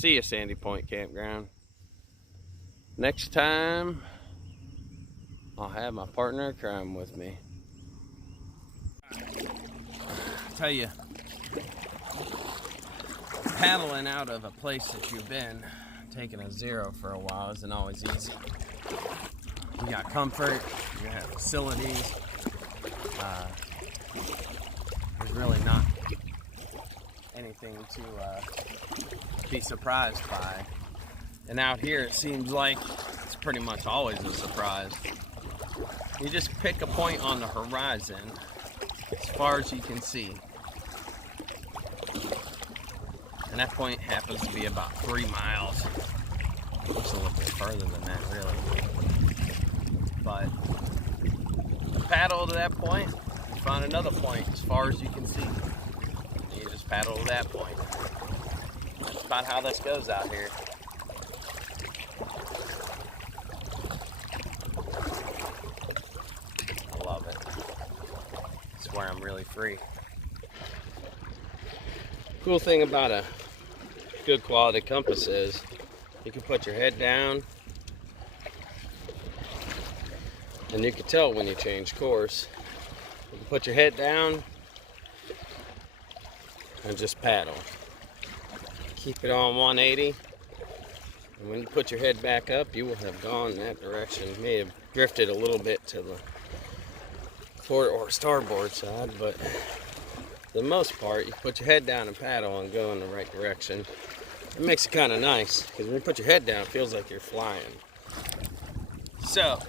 See ya, Sandy Point Campground. Next time, I'll have my partner in crime with me. I tell you, paddling out of a place that you've been taking a zero for a while isn't always easy. You got comfort, you have facilities. There's really not anything to be surprised by. And out here it seems like it's pretty much always a surprise. You just pick a point on the horizon as far as you can see. And that point happens to be about 3 miles. It's a little bit further than that, really. But paddle to that point, you find another point as far as you can see. And you just paddle to that point. That's about how this goes out here. I love it. It's where I'm really free. Cool thing about a good quality compass is you can put your head down and you can tell when you change course. You can put your head down and just paddle. Keep it on 180, and when you put your head back up, you will have gone that direction. You may have drifted a little bit to the port or starboard side, but for the most part, you put your head down and paddle and go in the right direction. It makes it kind of nice, because when you put your head down, it feels like you're flying. So,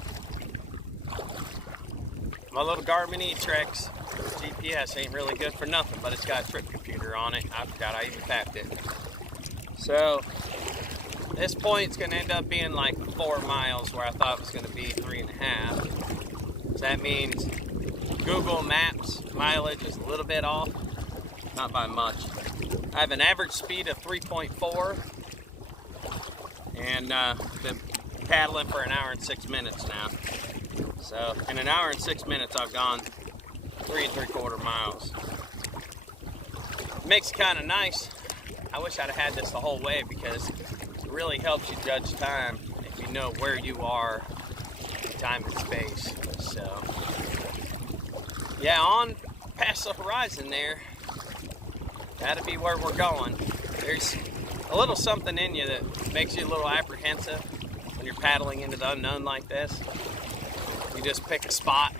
my little Garmin E-Trex GPS ain't really good for nothing, but it's got a trip computer on it. I forgot I even tapped it. So, this point's going to end up being like 4 miles, where I thought it was going to be 3.5. So that means Google Maps mileage is a little bit off, not by much. I have an average speed of 3.4, and been paddling for an hour and 6 minutes now. So in an hour and 6 minutes, I've gone 3 3/4 miles. It makes it kind of nice. I wish I'd have had this the whole way, because it really helps you judge time if you know where you are in time and space. So yeah, on past the horizon there, that'll be where we're going. There's a little something in you that makes you a little apprehensive when you're paddling into the unknown like this. You just pick a spot,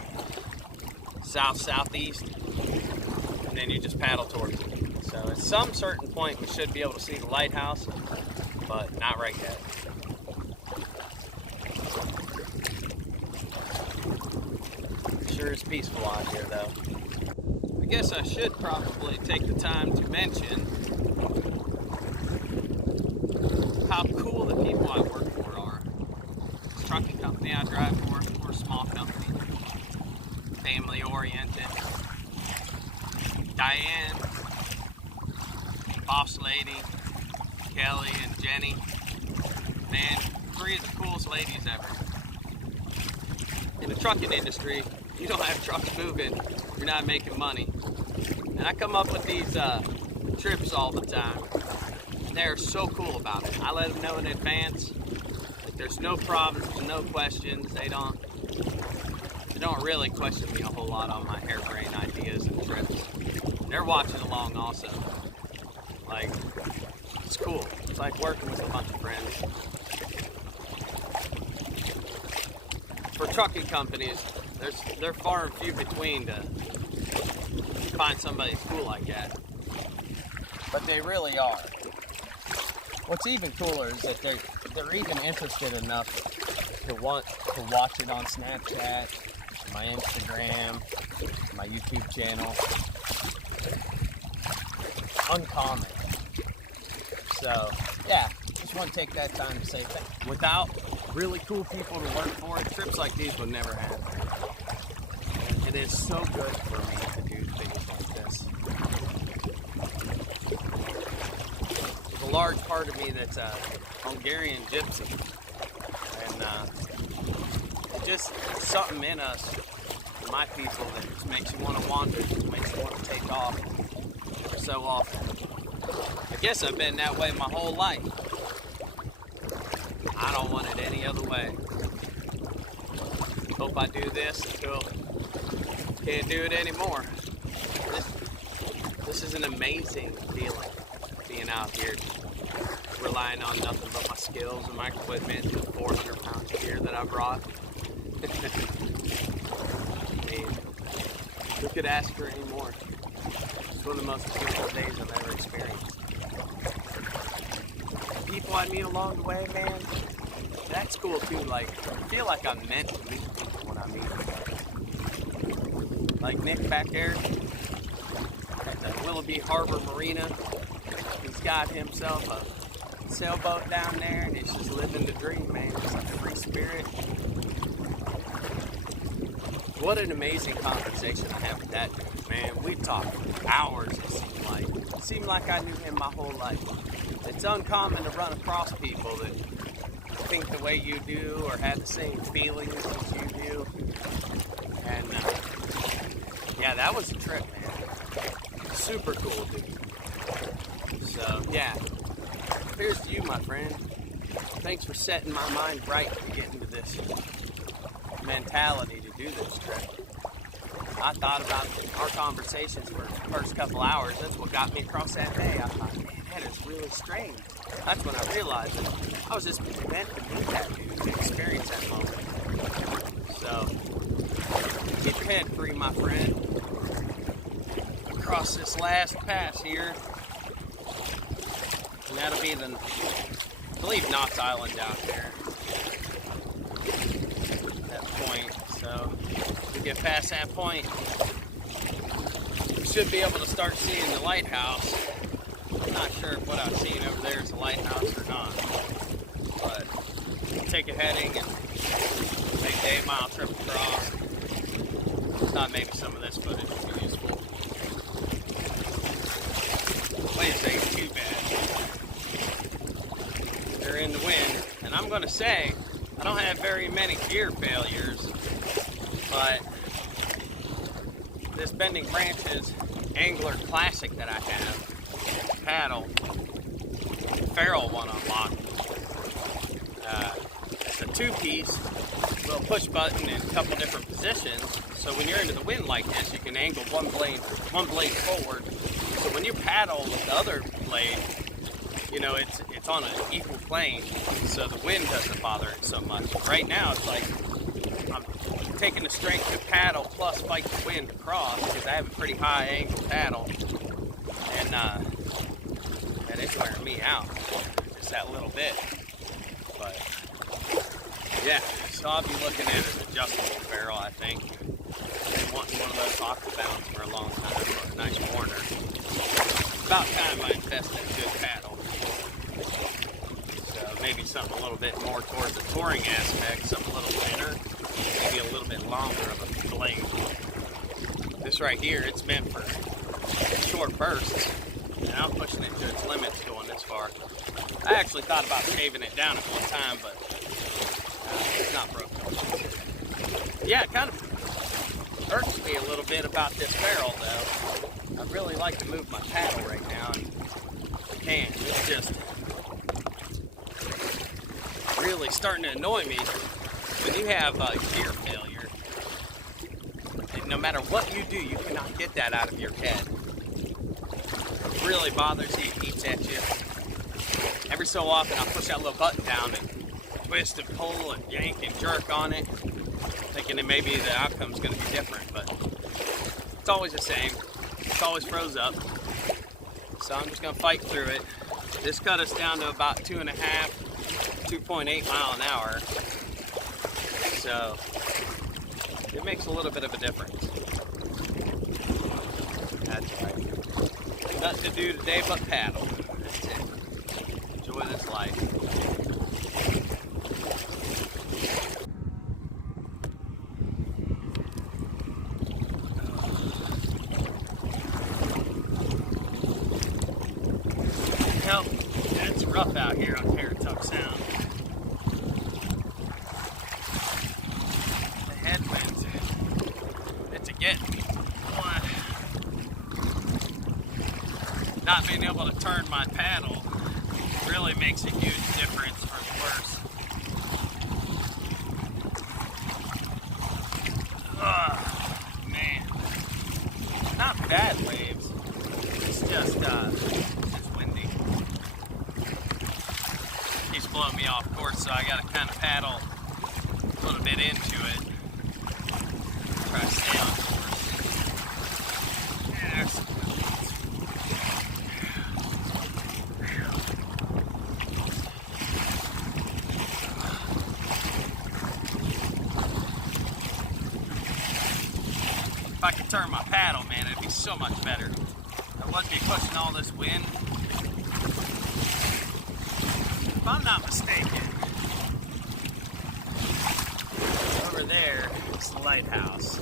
south-southeast, and then you just paddle towards it. So at some certain point we should be able to see the lighthouse, but not right yet. Sure is peaceful out here though. I guess I should probably take the time to mention how cool the people I work for are. This trucking company I drive for, we're a small company, family oriented. Diane, boss lady, Kelly and Jenny, man, 3 of the coolest ladies ever. In the trucking industry, you don't have trucks moving, you're not making money. And I come up with these trips all the time. And they're so cool about it. I let them know in advance that there's no problems, no questions. They don't really question me a whole lot on my harebrained ideas and trips. And they're watching along also. Like, it's cool. It's like working with a bunch of friends. For trucking companies, they're far and few between to find somebody cool like that. But they really are. What's even cooler is that they're even interested enough to want to watch it on Snapchat, my Instagram, my YouTube channel. Uncommon. So, yeah, just want to take that time to say thank you. Without really cool people to work for, trips like these would never happen. It is so good for me to do things like this. There's a large part of me that's a Hungarian gypsy. And just something in us, my people, that just makes you want to wander, makes you want to take off so often. I guess I've been that way my whole life. I don't want it any other way. Hope I do this until can't do it anymore. This is an amazing feeling, being out here, relying on nothing but my skills and my equipment and the 400 pounds of gear that I brought. I mean, who could ask for any more? It's one of the most beautiful days I've ever experienced. The people I meet along the way, man, that's cool too. Like, I feel like I'm meant to meet people when I meet them. Like Nick back there at the Willoughby Harbor Marina. He's got himself a sailboat down there and he's just living the dream, man. He's like a free spirit. What an amazing conversation I had with that dude, man. We talked hours, it seemed like I knew him my whole life. It's uncommon to run across people that think the way you do or have the same feelings as you do. And yeah, that was a trip, man. Super cool, dude. So yeah, here's to you, my friend. Thanks for setting my mind right to get into this mentality to do this trip. I thought about our conversations for the first couple hours. That's what got me across that bay. I thought, man, that is really strange. That's when I realized that I was just meant to meet that dude to experience that moment. So, keep your head free, my friend. Across this last pass here. And that'll be the, I believe, Knott's Island down there. That point. So, if we get past that point, we should be able to start seeing the lighthouse. I'm not sure if what I'm seeing over there is a lighthouse or not. But we'll take a heading and make the 8-mile trip across. Thought maybe some of this footage would be useful. Waves ain't too bad. They're in the wind. And I'm going to say, I don't have very many gear failures, but this Bending Branches Angler Classic that I have, paddle, ferrule one on lock. It's a 2-piece, little push button in a couple different positions. So when you're into the wind like this, you can angle one blade forward. So when you paddle with the other blade, you know, it's on an equal plane, so the wind doesn't bother it so much. Right now, it's like I'm taking the strength to paddle plus fight the wind across because I have a pretty high angle paddle, and it's wearing me out just that little bit. But yeah, so I'll be looking at an adjustable ferrule, I think. Been wanting one of those octabounds for a long time, or a nice Warner. About time I invest in a good paddle. So maybe something a little bit more towards the touring aspect, something a little thinner, maybe a little bit longer of a blade. This right here, it's meant for short bursts, and I'm pushing it to its limits going this far. I actually thought about shaving it down at one time, but it's not broken. Yeah, it kind of irks me a little bit about this ferrule, though. I'd really like to move my paddle right now, and I can't. It's just really starting to annoy me when you have gear failure. And no matter what you do, you cannot get that out of your head. It really bothers you, it eats at you. Every so often, I'll push that little button down and twist and pull and yank and jerk on it, thinking that maybe the outcome's going to be different, but it's always the same. It's always froze up. So I'm just going to fight through it. This cut us down to about 2.8 mile an hour. So it makes a little bit of a difference. That's right. Nothing to do today but paddle. That's it. Enjoy this life. Well, it's rough out here on Caratuck Sound. The headwinds, it's a get me. Not being able to turn my paddle really makes a huge difference for the worse. Man. Not bad waves. It's just it's windy. Keeps blowing me off course, so I gotta kind of paddle a little bit into it. Try to stay on course. Yeah, there's some good ones. If I could turn my paddle, man, it'd be so much better. I wouldn't be pushing all this wind. If I'm not mistaken, over there is the lighthouse.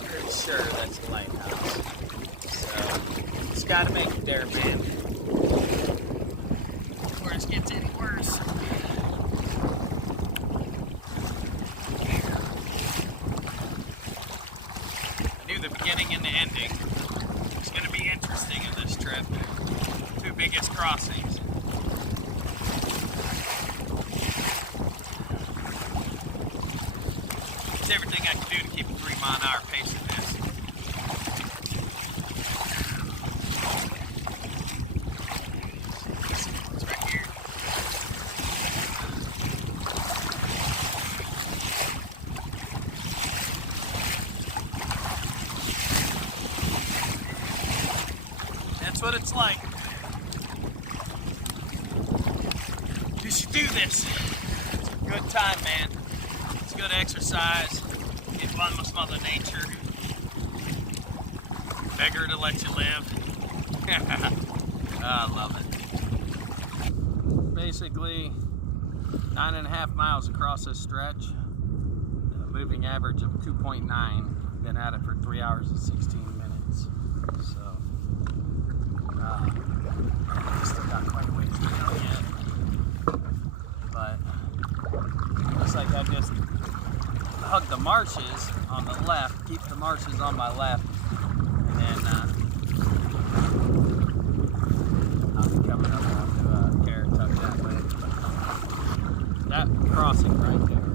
Pretty sure that's the lighthouse. So, it's gotta make it there, man. Before it gets any worse. The beginning and the ending. It's going to be interesting in this trip. Two biggest crossings. It's everything I can do to keep a 3-mile-an-hour pace in this. It's right here. That's what it's like. You should do this. It's a good time, man. It's good exercise. Get fun with Mother Nature. Beg her to let you live. I love it. Basically, 9.5 miles across this stretch. A moving average of 2.9. Been at it for 3 hours and 16 minutes. So. Still got quite a ways to go yet, but looks like I just hug the marshes on the left, keep the marshes on my left, and then I'll be coming up onto kayak that way. That crossing right there,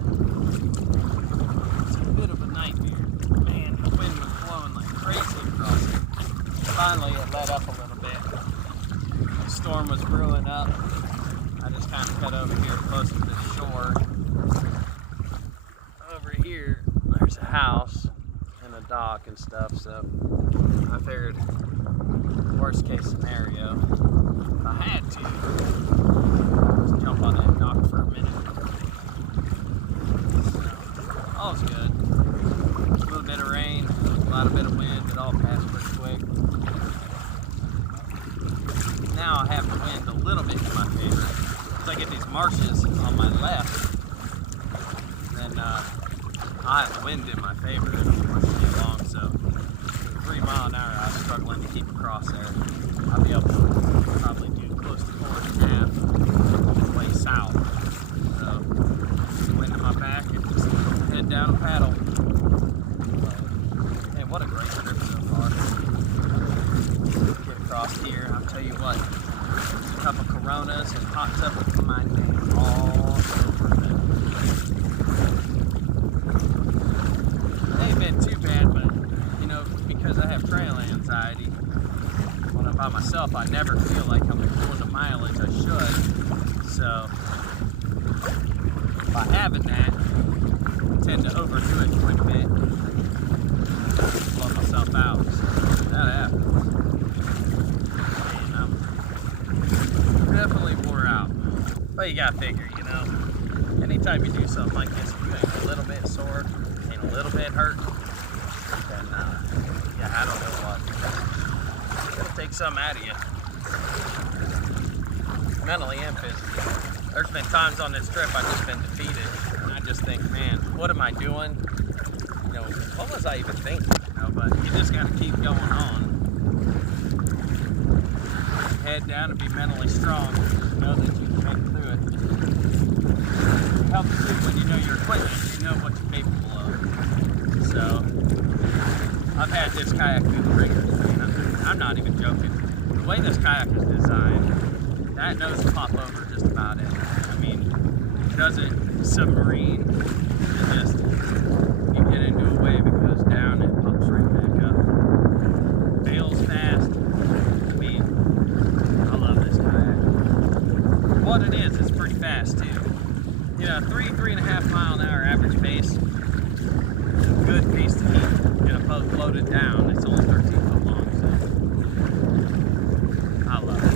it's a bit of a nightmare. Man, the wind was blowing like crazy across it. Finally, it let up a little bit. The storm was brewing up. I just kind of cut over here close to the shore. Over here, there's a house and a dock and stuff, so I figured worst case scenario, if I had to, just jump on that dock for a minute. So, all's good. A little bit of rain, a bit of wind, it all passed pretty quick. Now I have the wind a little bit in my favor. If I get these marshes on my left, then I have the wind in my favor. It'll push me along. So 3 mile an hour, I was struggling to keep across there. I'll be able to probably do close to 4.5 way south. So wind in my back and just head down and paddle. Man, what a great trip so far. Get across here, I'll tell you what, a couple Coronas and hot tub with my name all over them. They ain't been too bad, but you know, because I have trail anxiety, when I'm by myself, I never feel like I'm doing the mileage I should. So by having that, I tend to overdo it quite a bit. Blow myself out. So that happens. Definitely wore out. But you gotta figure, you know, anytime you do something like this, if you ain't a little bit sore, ain't a little bit hurt, then, yeah, I don't know what. It'll take something out of you. Mentally and physically. There's been times on this trip I've just been defeated. And I just think, man, what am I doing? You know, what was I even thinking? You know, but you just gotta keep going on. Head down and be mentally strong. Know that you can make it through it. It helps too when you know your equipment, you know what you're capable of. So, I I've had this kayak through the ringer. I'm not even joking. The way this kayak is designed, that nose will pop over just about it. I mean, it doesn't submarine. It just, you get into a wave, it goes down, it pops right back up. Bails fast. I mean, I love this kayak. For what it is, it's pretty fast too. You know, 3.5 mile an hour average pace. Good pace to keep in a boat loaded down. It's only 13 foot long, so I love it.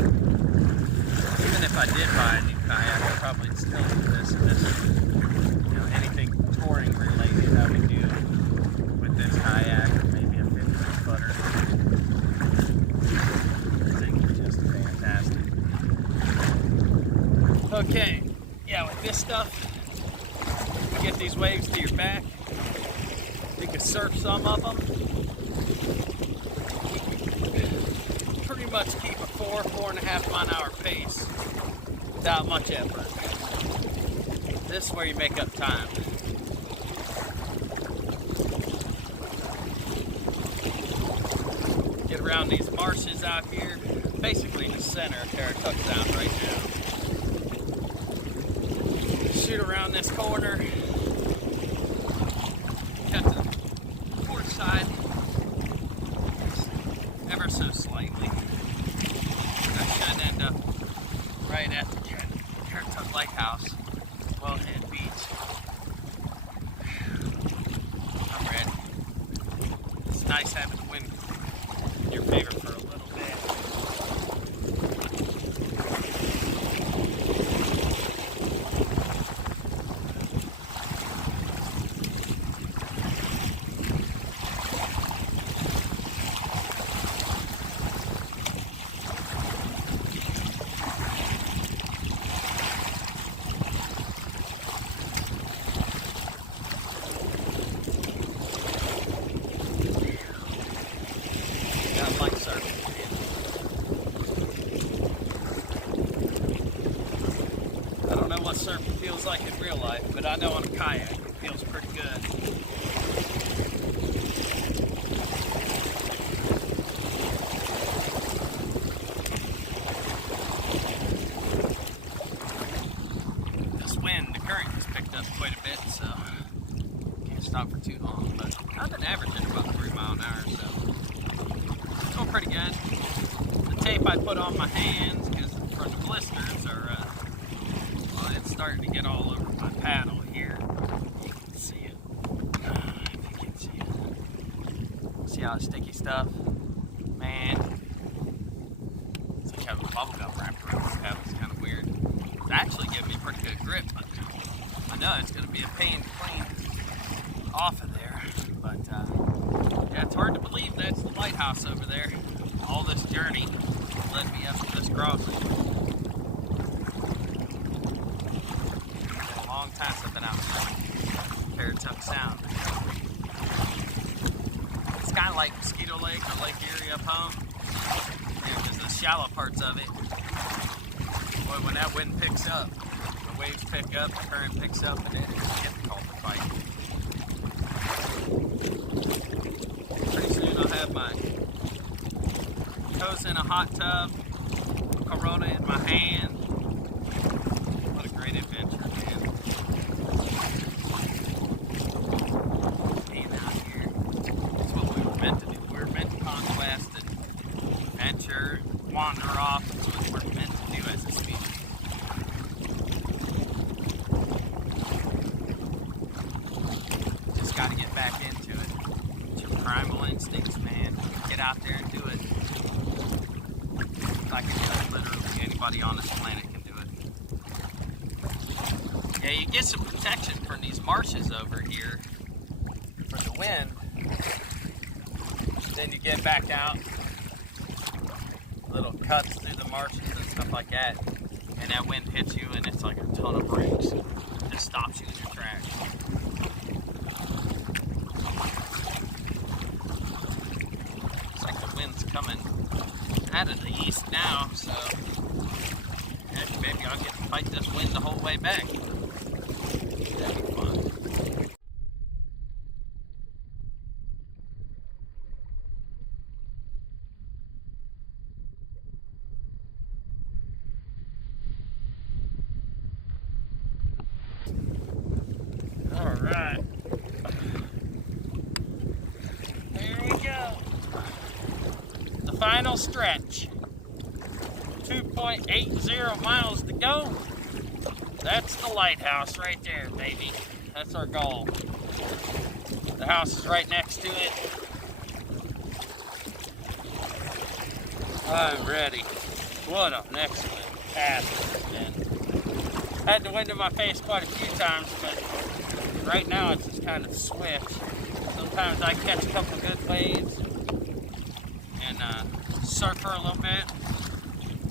Even if I did buy a new kayak, I'd probably still do this. You know, anything touring related I would do with this kayak, maybe a 50 footer. This thing is just fantastic. Okay, yeah, with this stuff, you get these waves to your back. You can surf some of them. Pretty much keep a 4.5 mile an hour pace without much effort. This is where you make up time. Get around these marshes out here, basically in the center of Terracotta Sound right now. Shoot around this corner. Cut the port side ever so slightly. I should end up right at the Terracotta Lighthouse, Wellhead Beach. I'm ready. It's nice having the wind in your favor for a little bit. What surfing feels like in real life, but I know on a kayak it feels pretty good. This wind, the current has picked up quite a bit, so can't stop for too long, but I've been averaging about 3 miles an hour, so it's going pretty good. The tape I put on my hands, because for the blisters are it's starting to get all over my paddle here. You can see it. If you can see it. See all the sticky stuff? Man. It's like having bubblegum wrapped around this paddle. It's kind of weird. It's actually giving me pretty good grip, but I know it's going to be a pain to clean off of there. But yeah, it's hard to believe that's the lighthouse over there. All this journey led me up to this crossing. Long time since I've been out in Terracotta Sound. It's kind of like Mosquito Lake or Lake Erie up home. Yeah, there's the shallow parts of it. Boy, when that wind picks up, the waves pick up, the current picks up, and it is difficult to fight. Pretty soon I'll have my toes in a hot tub, Corona in my hand. What a great adventure, man. Being out here, it's what we were meant to do. We were meant to conquest and adventure, wander off. That's what we're meant to do as a species. Just got to get back into it. It's your primal instincts, man. Get out there and do it. If I can do it, literally anybody on this planet can do it. Yeah, you get some protection from these marshes over here for the wind. Then you get back out, little cuts through the marshes and stuff like that, and that wind hits you and it's like a ton of brakes. It just stops you in your tracks. Looks like the wind's coming out of the east now, so heck, maybe I'll get to fight this wind the whole way back. That'd be fun. right. There we go. The final stretch. 2.80 miles to go. That's the lighthouse right there, baby. That's our goal. The house is right next to it. I'm ready. What an excellent pass it's been. Had the wind in my face quite a few times, but right now it's just kind of swift. Sometimes I catch a couple good waves and surf for a little bit.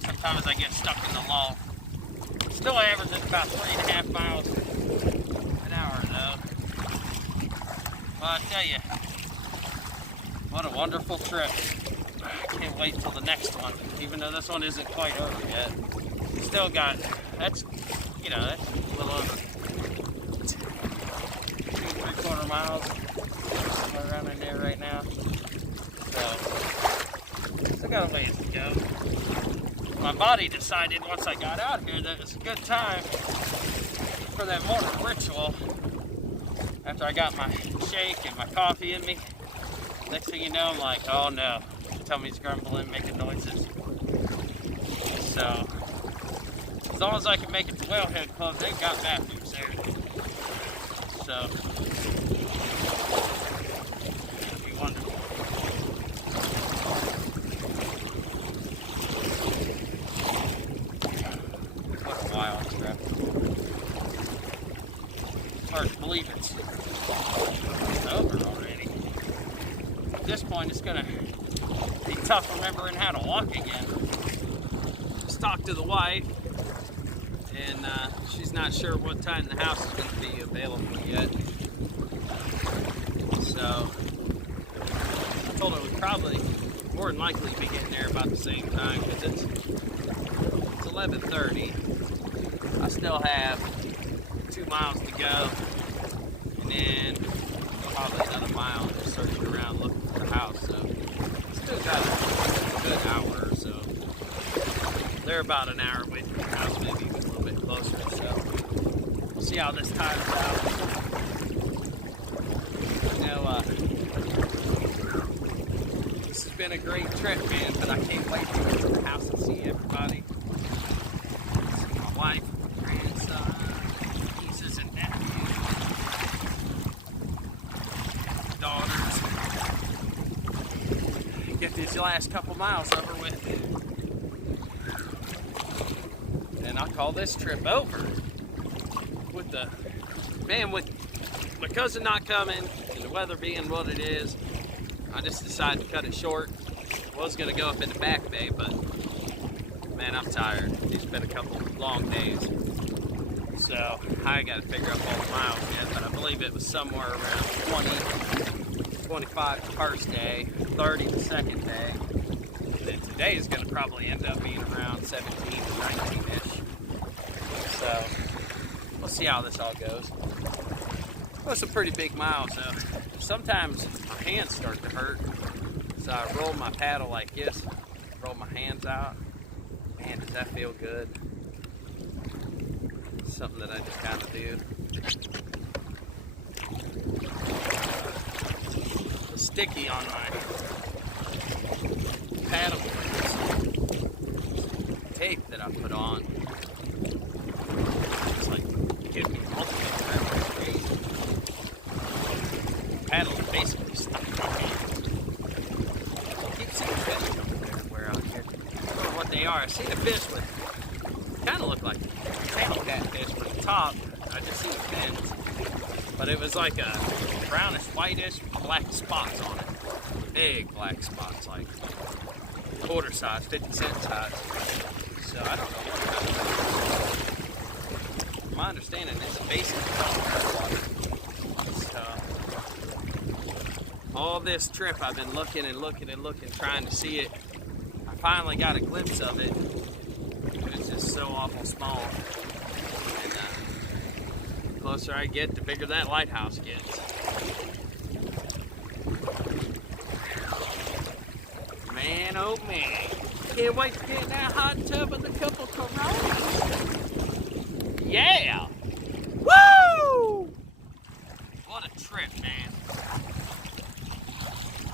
Sometimes I get stuck in the lull. Still averaging about 3.5 miles an hour though. Well, I tell you, what a wonderful trip. I can't wait till the next one, even though this one isn't quite over yet. Still got, that's, you know, that's a little over 2 3/4 miles, somewhere around in there right now. So, still got a ways to go. My body decided once I got out here that it was a good time for that morning ritual. After I got my shake and my coffee in me, next thing you know, I'm like, oh no, tummy's grumbling, making noises. So, as long as I can make it to Whalehead Club, they've got bathrooms there. So, it'll be wonderful. What a wild trip. It's hard to believe it's over already. At this point, it's gonna be tough remembering how to walk again. Just talked to the wife, and she's not sure what time the house is going to be available yet. So I told her we'd probably more than likely be getting there about the same time, because it's 11:30. I still have 2 miles to go, and then probably another mile just searching around looking for the house. So still got a good hour or so. They're about an hour away from the house, maybe even a little bit closer. So we'll see how this times out. You know, this has been a great trip, man, but I can't wait to get to the house and see everybody. See my wife, grandson, nieces and nephews, daughters. Get these last couple miles over with. And I'll call this trip over. With the, man, with my cousin not coming and the weather being what it is, I just decided to cut it short. Was gonna go up in the back bay, but man, I'm tired. It's been a couple long days. So I gotta figure out all the miles yet, but I believe it was somewhere around 25 the first day, 30 the second day. And then today is gonna probably end up being around 17 to 19-ish. So we'll see how this all goes. Well, some pretty big miles though. Sometimes my hands start to hurt. So I roll my paddle like this, roll my hands out. Man, does that feel good? Something that I just kind of do. It's sticky on my paddle. Tape that I put on. It's like giving me ultimate memory. Paddle is basically stuck in my hand. I keep seeing fish everywhere out here. I don't know what they are. I see the fish with kind of look like tail catfish, but the top I just see the fins. But it was like a brownish, whitish, black spots on it. Big black spots, like quarter size, 50-cent size. So I don't know what kind of. My understanding is basically so all this trip I've been looking and looking and looking, trying to see it. I finally got a glimpse of it. It's just so awful small. And the closer I get, the bigger that lighthouse gets. Man, oh man. Can't wait to get in that hot tub with a couple Coronas. Yeah! Woo! trip, man.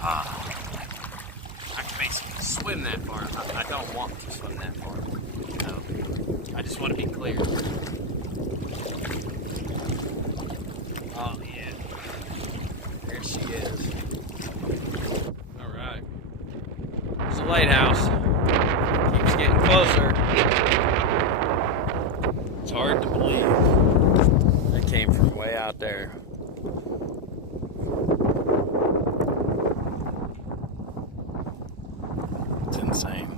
I can basically swim that far. I don't want to swim that far. No. I just want to be clear. Oh, yeah. There she is. Alright. There's the lighthouse. Keeps getting closer. It's hard to believe. That came from way out there. It's insane.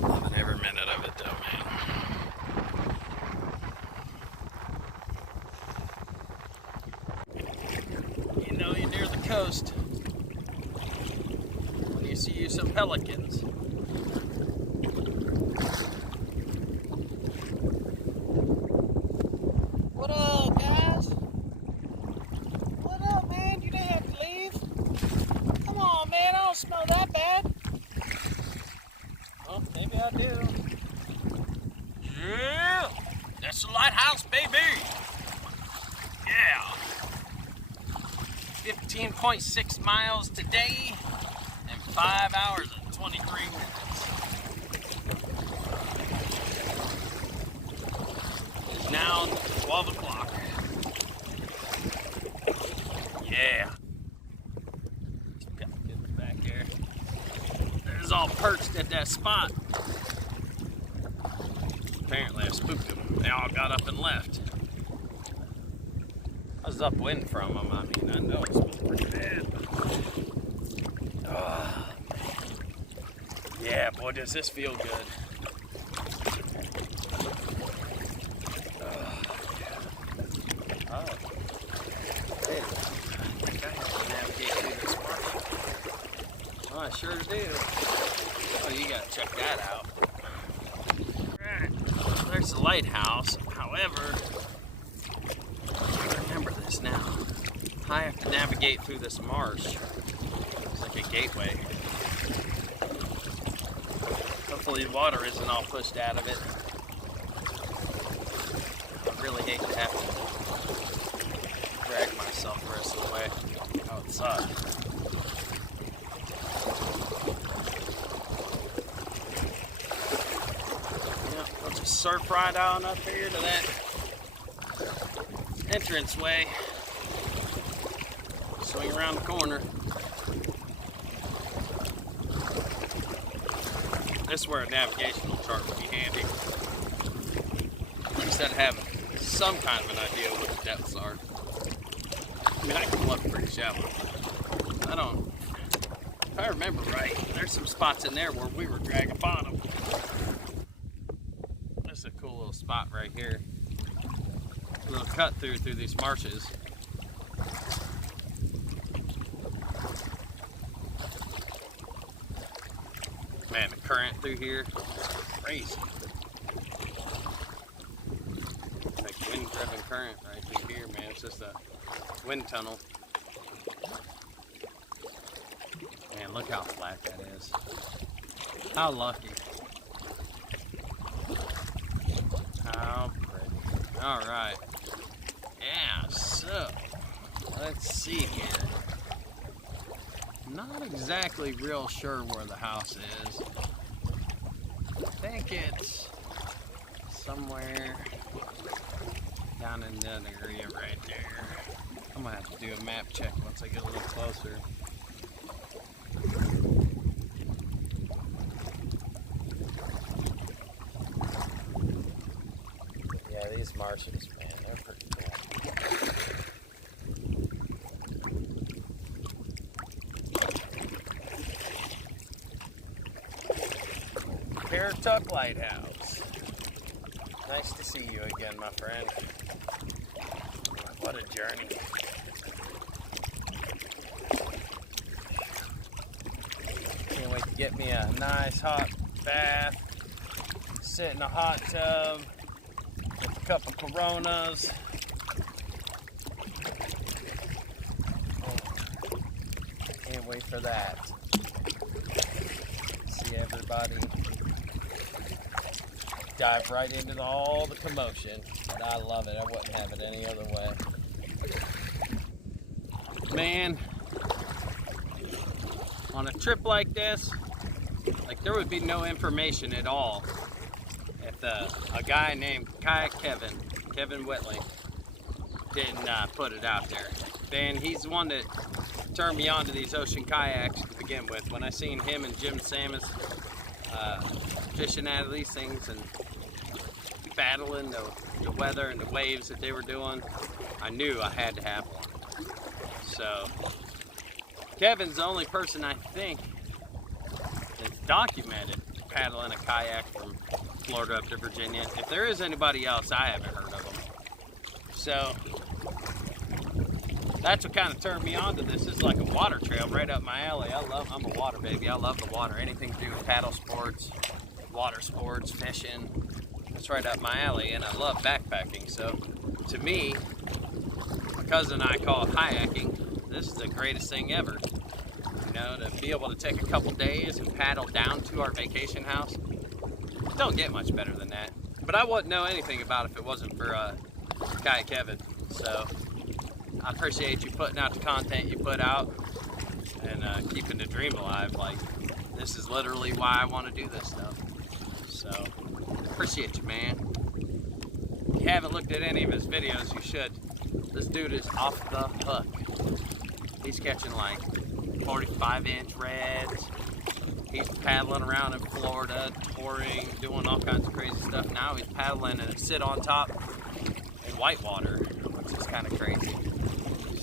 Loving every minute of it though, man. You know you're near the coast when you see some pelicans. What up, guys? What up, man? You didn't have to leave. Come on, man. I don't smell that bad. Well, maybe I do. Yeah! That's the lighthouse, baby! Yeah! 15.6 miles today and 5 hours and 23 minutes. It's now 12 o'clock. Yeah. Get back here. There's all perched at that spot. Apparently I spooked them. They all got up and left. I was upwind from them. I mean, I know it smells pretty bad. Oh, yeah, boy, does this feel good. Oh, hey, I think I have to navigate through this market. Oh, I sure do. Oh, you gotta check that out. Alright, there's the lighthouse. However, I remember this now. I have to navigate through this marsh. It's like a gateway. Hopefully the water isn't all pushed out of it. I really hate to have to drag myself the rest of the way. Oh, it sucks. Yeah, we'll just surf right on up here to that entranceway. Swing around the corner. This is where a navigational chart would be handy. Instead of having some kind of an idea what the depths are. I mean, I can look pretty shallow. I don't. If I remember right, there's some spots in there where we were dragging bottom. This is a cool little spot right here. A little cut through these marshes. Man, the current through here, crazy. Like wind-driven current right through here, man. It's just a wind tunnel. Man, look how flat that is. How lucky. How pretty. All right. Yeah, so let's see here. Not exactly real sure where the house is. I think it's somewhere down in that area right there. I'm gonna have to do a map check once I get a little closer. Yeah, these marshes, man, they're pretty cool. Tuck Lighthouse. Nice to see you again, my friend. What a journey. Can't wait to get me a nice hot bath, sit in a hot tub with a couple Coronas. Can't wait for that. See everybody. Dive right into all the commotion, but I love it. I wouldn't have it any other way. Man, on a trip like this, like there would be no information at all if a guy named Kayak Kevin Whitley, didn't put it out there. Man, he's the one that turned me on to these ocean kayaks to begin with. When I seen him and Jim Samus fishing out of these things and battling the weather and the waves that they were doing, I knew I had to have one. So Kevin's the only person I think that's documented paddling a kayak from Florida up to Virginia. If there is anybody else, I haven't heard of them. So that's what kind of turned me on to this. It's like a water trail right up my alley. I'm a water baby. I love the water. Anything to do with paddle sports, water sports, fishing. It's right up my alley, and I love backpacking. So to me, my cousin and I call it hi-yaking. This is the greatest thing ever. You know, to be able to take a couple days and paddle down to our vacation house. Don't get much better than that. But I wouldn't know anything about it if it wasn't for Kayak Kevin. So I appreciate you putting out the content you put out and keeping the dream alive. Like, this is literally why I want to do this stuff. So appreciate you, man. If you haven't looked at any of his videos, you should. This dude is off the hook. He's catching like 45-inch reds. He's paddling around in Florida, touring, doing all kinds of crazy stuff. Now he's paddling and sit on top in whitewater, which is kind of crazy.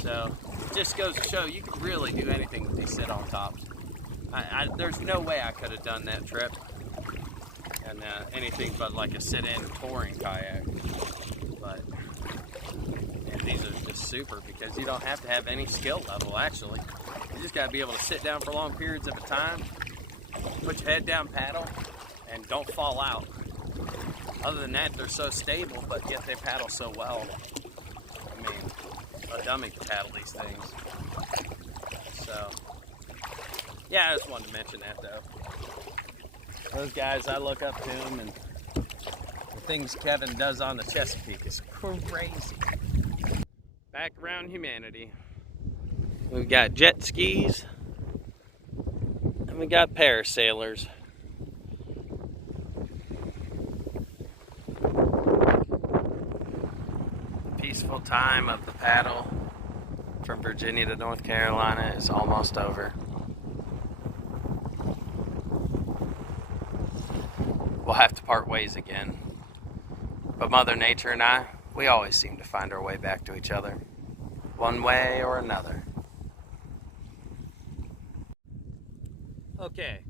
So it just goes to show you can really do anything with these sit on tops. There's no way I could have done that trip and anything but like a sit-in touring kayak. But man, these are just super because you don't have to have any skill level actually. You just got to be able to sit down for long periods of a time, put your head down, paddle, and don't fall out. Other than that, they're so stable, but yet they paddle so well. I mean, a dummy can paddle these things. So, yeah, I just wanted to mention that though. Those guys, I look up to them, and the things Kevin does on the Chesapeake is crazy. Back around humanity. We've got jet skis, and we got parasailers. Peaceful time of the paddle from Virginia to North Carolina is almost over. We'll have to part ways again. But Mother Nature and I, we always seem to find our way back to each other, one way or another. Okay,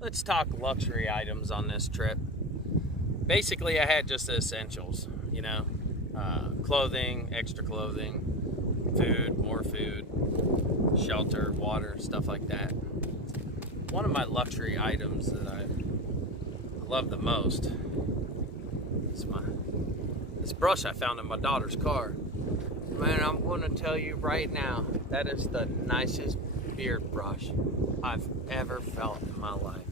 let's talk luxury items on this trip. Basically, I had just the essentials, you know, clothing, extra clothing, food, more food, shelter, water, stuff like that. One of my luxury items that I love the most is this brush I found in my daughter's car. Man, I'm going to tell you right now, that is the nicest beard brush I've ever felt in my life.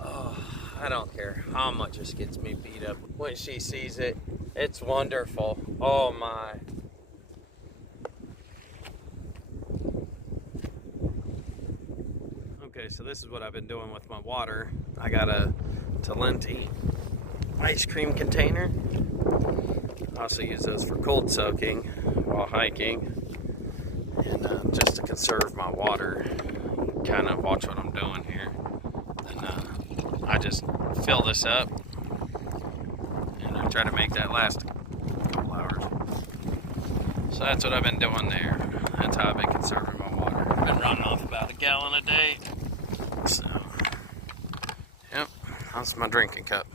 Oh, I don't care how much this gets me beat up. When she sees it, it's wonderful. Oh my. Okay, so this is what I've been doing with my water. I got a Talenti ice cream container. I also use those for cold soaking while hiking. And just to conserve my water, kind of watch what I'm doing here. And I just fill this up and I try to make that last a couple hours. So that's what I've been doing there. That's how I've been conserving my water. I've been running off about a gallon a day. So, yep, that's my drinking cup.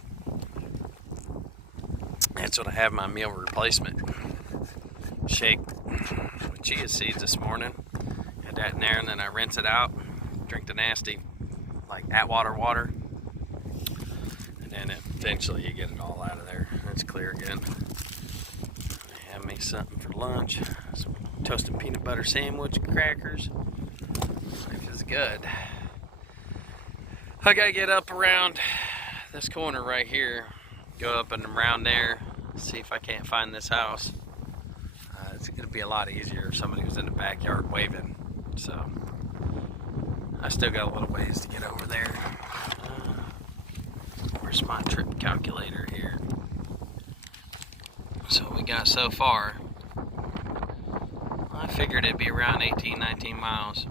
That's what I have my meal replacement shake with chia seeds this morning. Had that in there, and then I rinse it out, drink the nasty like Atwater water, and then eventually you get it all out of there and it's clear again. Have me something for lunch, some toasted peanut butter sandwich, crackers. Life is good. I gotta get up around this corner right here, go up and around there, see if I can't find this house. It's it'd be a lot easier if somebody was in the backyard waving. So I still got a little ways to get over there. Where's my trip calculator here? So what we got so far, I figured it'd be around 18, 19 miles.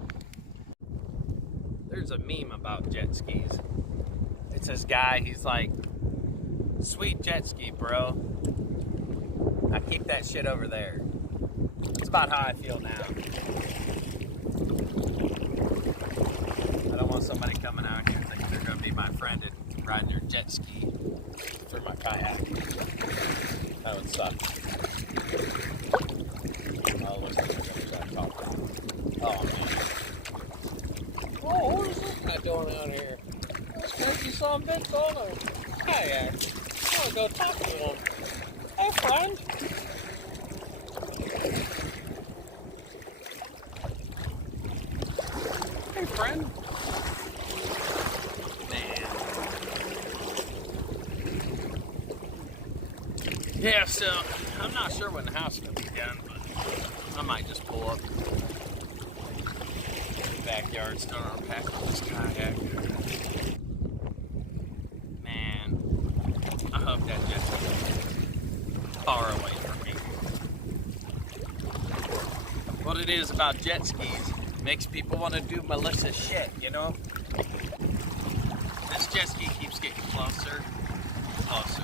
There's a meme about jet skis. It's this guy, he's like, sweet jet ski, bro. I keep that shit over there. It's about how I feel now. I don't want somebody coming out here thinking they're going to be my friend and riding their jet ski for my kayak. That would suck. Oh, looks like they're going to try to talk to me. Oh, man. Oh, what is this guy doing out here? This crazy son of a bitch on a kayak. I want to go talk to him. Hey, friend. Hey, friend. Man. Yeah, so I'm not sure when the house is going to be done, but I might just pull up in the backyard, start unpacking this kayak. Man, I hope that jet ski is far away from me. What it is about jet skis makes people want to do malicious shit, you know? This jet ski keeps getting closer and closer.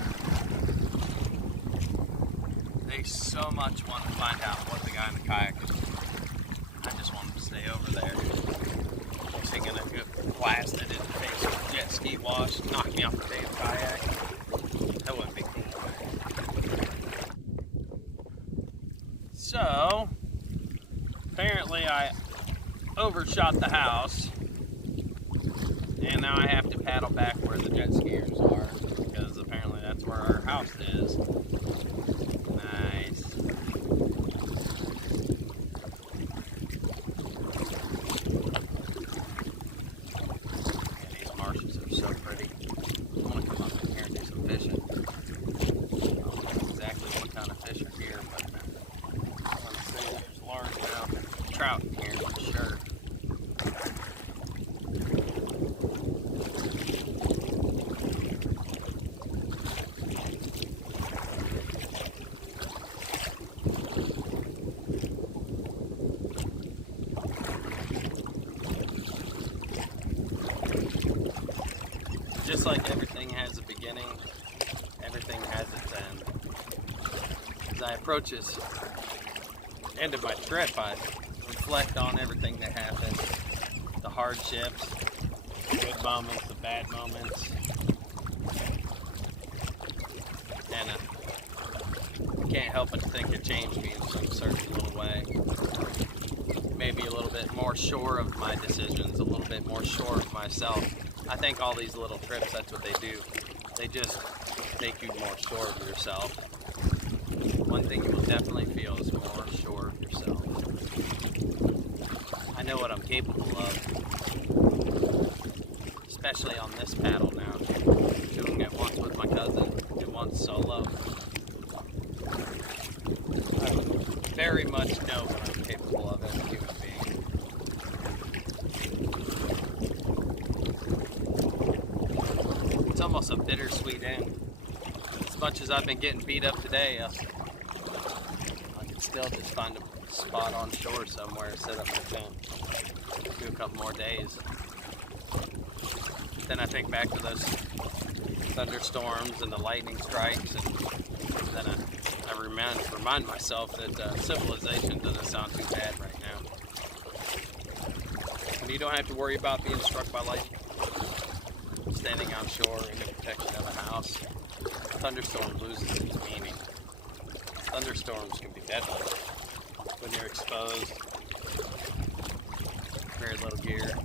They so much want to find out what the guy in the kayak is doing. I just want him to stay over there. Is he gonna get blasted in the face with a jet ski wash, knock me off the damn kayak? That wouldn't be cool. So, apparently I overshot the house, and now I have to paddle back where the jet skiers are, because apparently that's where our house is. Nice. Yeah, these marshes are so pretty. I want to come up in here and do some fishing. I don't know exactly what kind of fish are here, but I want to say there's largemouth trout in here for sure. Just like everything has a beginning, everything has its end. As I approach this end of my trip, I reflect on everything that happened, the hardships, the good moments, the bad moments, and I can't help but think it changed me in some certain little way. Maybe a little bit more sure of my decisions, a little bit more sure of myself. I think all these little trips, that's what they do. They just make you more sure of yourself. One thing you will definitely feel is more sure of yourself. I know what I'm capable of, especially on this paddle now. Doing it once with my cousin, and once solo. I very much know what I'm capable of as a human being. It's almost a bittersweet end. As much as I've been getting beat up today, I can still just find a spot on shore somewhere to set up my tent. Do a couple more days. Then I think back to those thunderstorms and the lightning strikes, and then I remind myself that civilization doesn't sound too bad right now. And you don't have to worry about being struck by lightning. Standing on shore in the protection of a house, thunderstorm loses its meaning. Thunderstorms can be deadly when you're exposed, very little gear.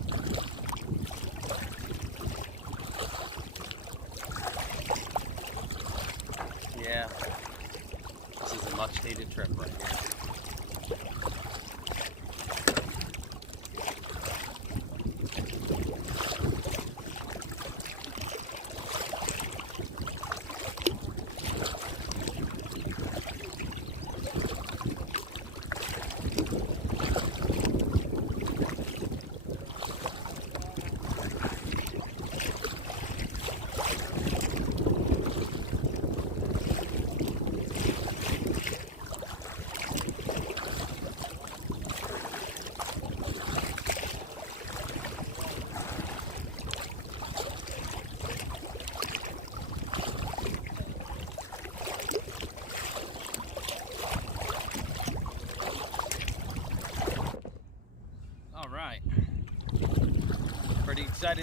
Yeah, this is a much needed trip right here.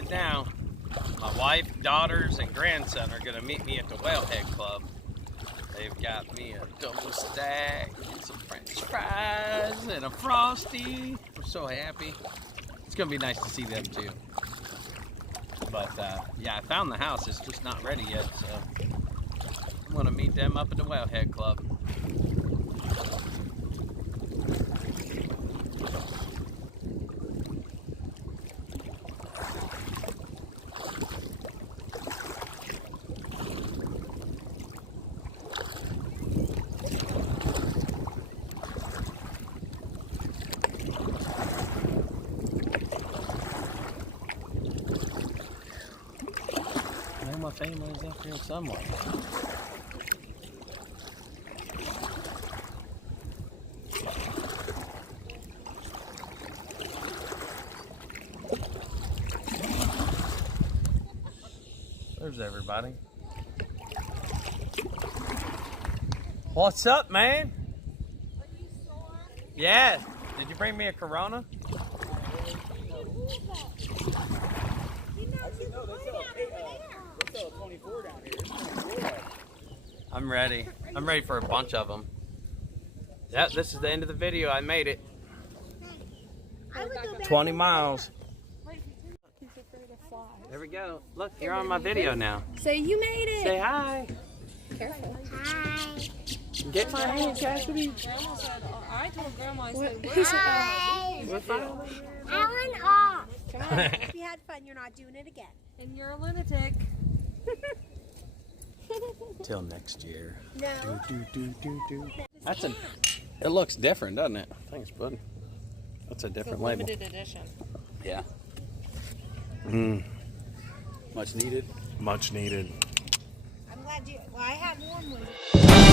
right now, my wife, daughters, and grandson are gonna meet me at the Whalehead Club. They've got me a double stack, and some French fries, and a Frosty. I'm so happy. It's gonna be nice to see them too. But yeah, I found the house. It's just not ready yet, so I'm gonna meet them up at the Whalehead Club. My family's up here somewhere. There's everybody. What's up, man? Are you sore? Yeah. Did you bring me a Corona? I'm ready. I'm ready for a bunch of them. Yep, this is the end of the video. I made it. 20 miles. There we go. Look, you're on my video now. Say you made it. Say hi. Careful. Hi. Get my hand, Cassidy. Grandma said, I told Grandma, I said, Hi. We're finally I went off. come on. If you had fun, you're not doing it again. And you're a lunatic. Till next year. No. That's a. It looks different, doesn't it? Thanks, bud. That's a different label. Limited edition. Yeah. Much needed. Much needed. I'm glad you. Well, I had one with.